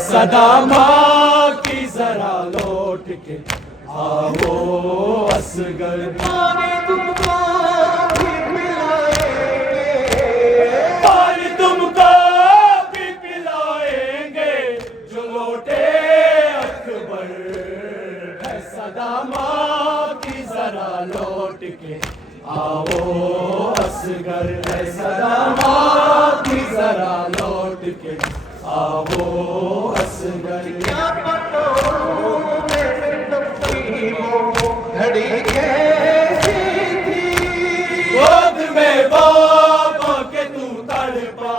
सदा माँ की जरा लौट के आओ असगर, पानी तुमको भी पिलाएंगे, पानी तुमको भी पिलाएंगे जो लौटे अकबर। है सदा माँ की जरा लौट के आओ असगर, है सदा माँ की जरा लौट के आओ असगर। क्या पटों में घड़ी कैसी थी, गोद में बाबा के तू तड़पा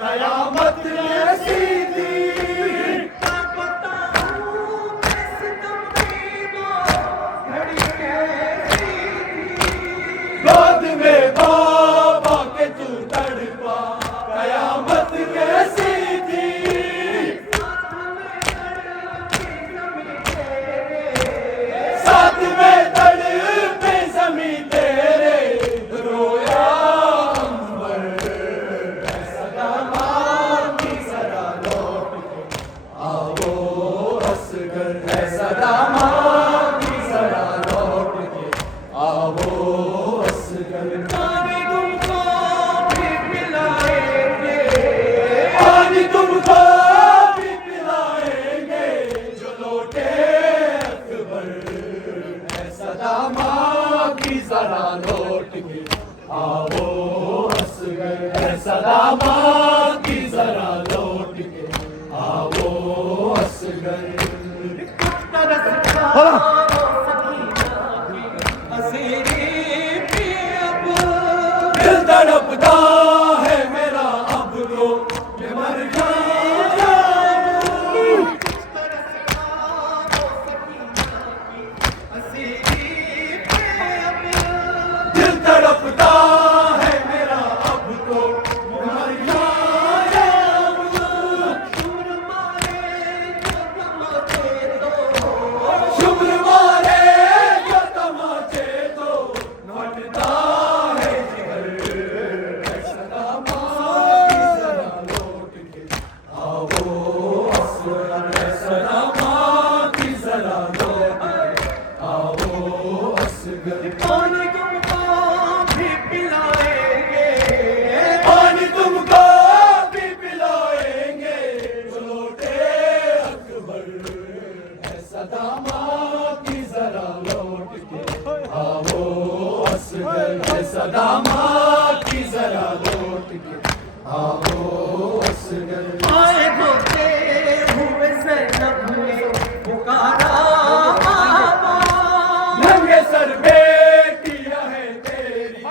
कयामत ऐसी थी। क्या बताऊं कैसी तुमकी घड़ी कैसी थी, गोद में बाबा के तू तड़पा कयामत कैसी। सदा माँ की जरा लौट के आओ असगर। दिल तड़पता है मेरा अब तो मैं मर दिल तड़पता है मेरा अब तो पानी तुमको भी पिलाएंगे, पानी तुमको भी पिलाएंगे जो लौटे अकबर। है सदा माँ की जरा लौट के आओ असगर, है सदा माँ की जरा लौट के आओ असगर। आए होते हुए ज़ैनब ने पुकारा सर बेटिया है तेरी,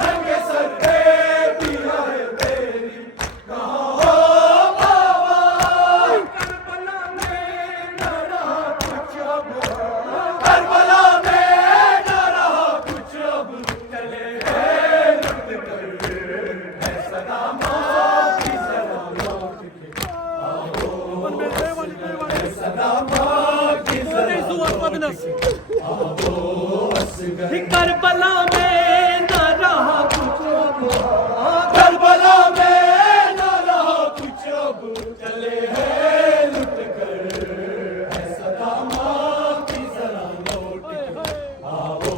नंगे सर बेटिया है तेरी, कहो बाबा। करबला में न रहा कुछ अब, करबला में न रहा कुछ अब, चले हैं लुट कर। सदा माँ की जरा लौट के आओ असगर। करबला में न रहा कुछ अब, करबला में न रहा कुछ अब, चले हैं लुट कर। है सदा माँ की जरा लौट के आओ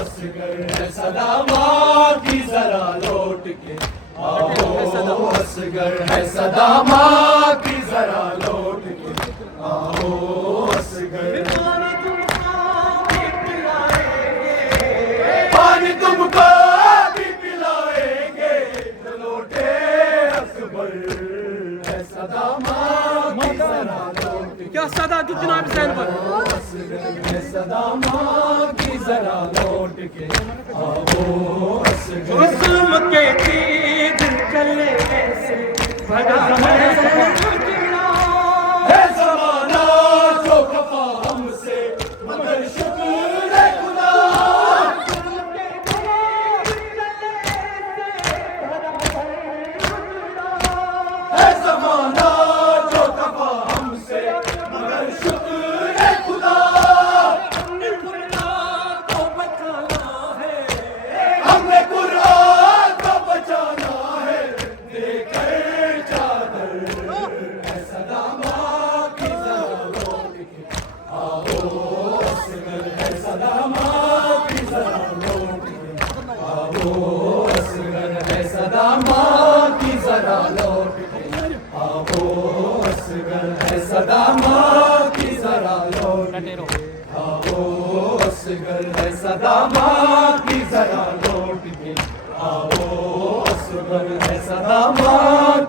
असगर, है सदा माँ की जरा लौट के आओ असगर। है सदा माँ की जरा लौट के आओ असगर। पानी तुमको भी पिलाएंगे जो लौटे अकबर। है सदा माँ की जरा लौट के, क्या सदा की जनाब हुसैन पर, है सदा माँ की जरा लौट के आओ असगर। जुल्म के तीर चले ऐसे भगा है ज़माना जो खफा हमसे, मगर शुक्र है खुदा। है असगर है सदामा की जरा लौट के आओ, असगर है सदामा की जरा लौट के आओ, असगर है सदामा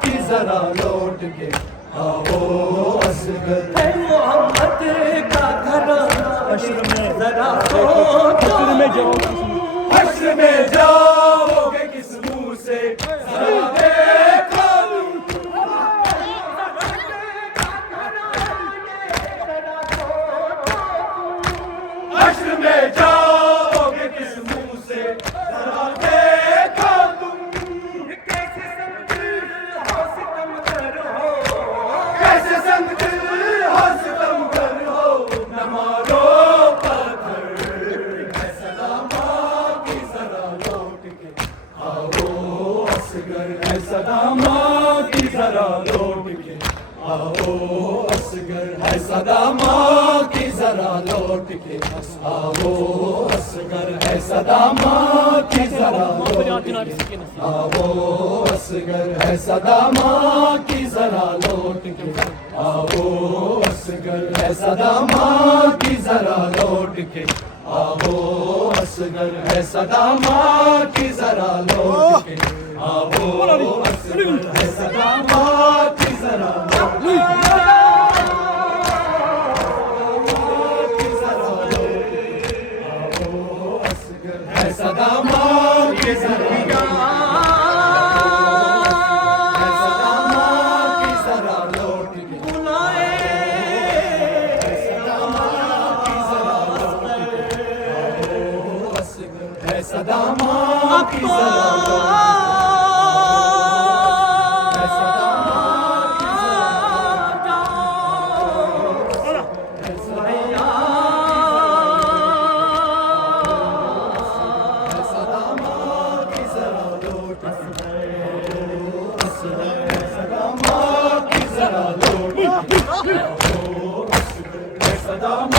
की जरा लौट के आओ, असगर है मोहम्मद का घराना जरा हश्र में जाओगे किस मुंह से जरा देखो हश्र में जाओगे किस मुंह से जरा देखो तुम कैसे संग हो सितम कर हो कैसे संग हो सितम कर हो न मारो पत्थर है सदामा की जरा लौट के आओ, असगर है सदामा की जरा लौट के आओ, असगर है सदामा की जरा लौट के आओ, असगर है सदामा की जरा लौट के आओ, असगर है सदामा की जरा लौट के आओ, असगर है सदामा की जरा लौट के आओ, असगर है सदामा की जरा लौट के आओ, असगर है सदामा की जरा लौट के सदामा की जरा लौट के बुलाए सदामा की जरा लौट के असगर है सदामा की जरा सदामा